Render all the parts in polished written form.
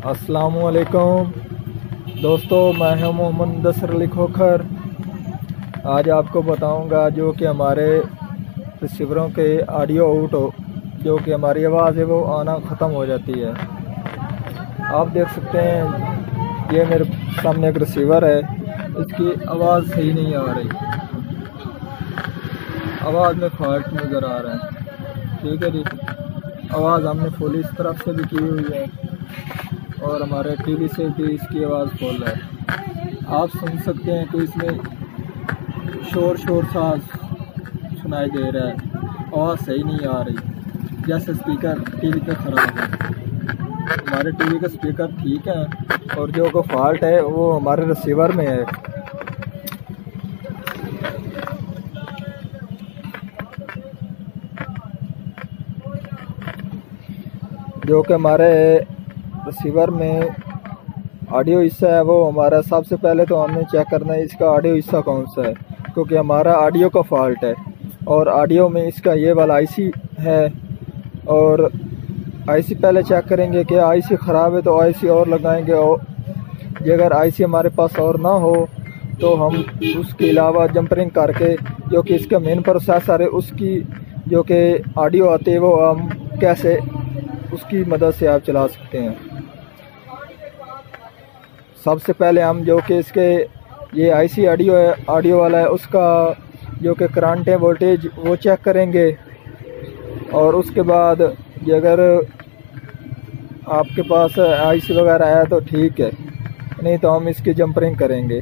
अस्सलामुअलैकुम दोस्तों, मैं हूं मोहम्मद मुदस्सिर अली खोखर। आज आपको बताऊंगा जो कि हमारे रिसीवरों के ऑडियो आउट हो, जो कि हमारी आवाज़ है वो आना ख़त्म हो जाती है। आप देख सकते हैं ये मेरे सामने एक रिसीवर है, इसकी आवाज़ सही नहीं आ रही, आवाज़ में फॉल्ट नज़र आ रहा है। ठीक है जी, आवाज़ हमने फुल इस तरफ से भी की हुई है और हमारे टीवी से भी इसकी आवाज़ फुल है। आप सुन सकते हैं तो इसमें शोर सा सुनाई दे रहा है, आवाज़ सही नहीं आ रही, जैसे स्पीकर टीवी का ख़राब है। हमारे टीवी का स्पीकर ठीक है और जो को फॉल्ट है वो हमारे रिसीवर में है। जो कि हमारे रिसीवर में ऑडियो हिस्सा है वो हमारा, सबसे पहले तो हमने चेक करना है इसका ऑडियो हिस्सा कौन सा है, क्योंकि हमारा ऑडियो का फॉल्ट है और ऑडियो में इसका ये वाला आईसी है। और आईसी पहले चेक करेंगे कि आईसी ख़राब है तो आईसी और लगाएंगे, और ये अगर आईसी हमारे पास और ना हो तो हम उसके अलावा जंपरिंग करके जो कि इसका मेन प्रोसेसर है उसकी जो कि ऑडियो आती है वो हम कैसे उसकी मदद से आप चला सकते हैं। सबसे पहले हम जो कि इसके ये आईसी ऑडियो वाला है उसका जो कि करंट है, वोल्टेज वो चेक करेंगे। और उसके बाद ये अगर आपके पास आईसी वगैरह है तो ठीक है, नहीं तो हम इसकी जंपरिंग करेंगे।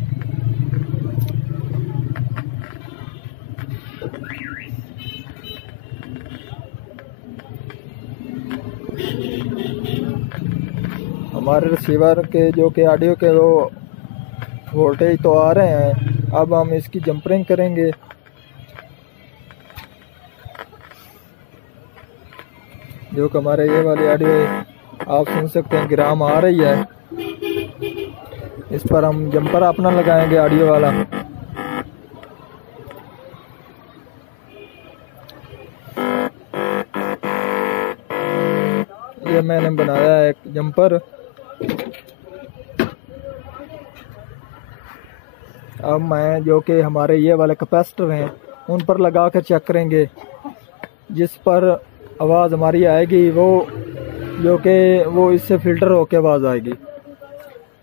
हमारे रिसीवर के जो कि ऑडियो के वो वोल्टेज तो आ रहे हैं, अब हम इसकी जंपरिंग करेंगे। जो कि हमारे ये वाली ऑडियो आप सुन सकते हैं ग्राम आ रही है, इस पर हम जंपर अपना लगाएंगे ऑडियो वाला। ये मैंने बनाया है एक जंपर। अब मैं जो कि हमारे ये वाले कैपेसिटर हैं उन पर लगा कर चेक करेंगे, जिस पर आवाज़ हमारी आएगी वो जो कि वो इससे फ़िल्टर होकर आवाज़ आएगी।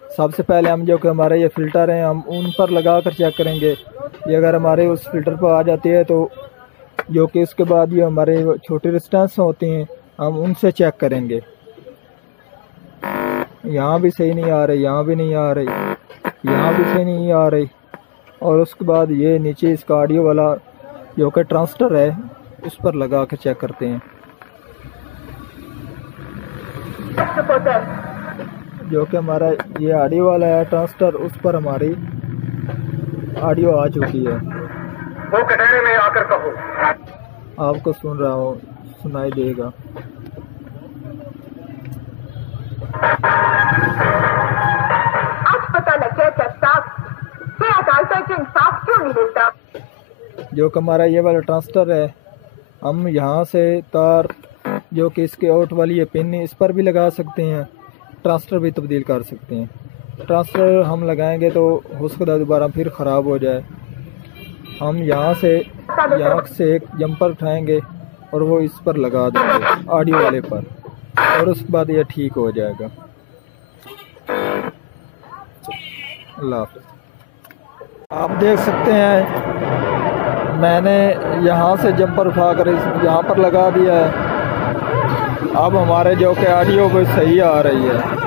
सबसे पहले हम जो कि हमारे ये फ़िल्टर हैं हम उन पर लगा कर चेक करेंगे। ये अगर हमारे उस फ़िल्टर पर आ जाती है तो जो कि उसके बाद ये हमारे छोटी रेजिस्टेंस होती हैं हम उनसे चेक करेंगे। यहाँ भी सही नहीं आ रही, यहाँ भी नहीं आ रही, यहाँ भी सही नहीं आ रही। और उसके बाद ये नीचे इसका ऑडियो वाला जो कि ट्रांजिस्टर है उस पर लगा कर चेक करते हैं। जो कि हमारा ये ऑडियो वाला है ट्रांजिस्टर, उस पर हमारी ऑडियो आ चुकी है। वो कटहरे में आकर कहो। आपको सुन रहा हूँ, सुनाई देगा। आज पता लग गया कि अदालत में इंसाफ क्यों नहीं मिलता। जो कि हमारा ये वाला ट्रांजिस्टर है, हम यहाँ से तार जो कि इसके आउट वाली ये पिन इस पर भी लगा सकते हैं, ट्रांजिस्टर भी तब्दील कर सकते हैं। ट्रांजिस्टर हम लगाएंगे तो हो सकता है दोबारा फिर ख़राब हो जाए। हम यहाँ से एक जंपर उठाएंगे और वो इस पर लगा देंगे ऑडियो वाले पर, और उसके बाद ये ठीक हो जाएगा। अल्लाह हाफ़िज़। आप देख सकते हैं मैंने यहाँ से जंपर उठाकर यहाँ पर लगा दिया है। अब हमारे जो कि ऑडियो वो सही आ रही है।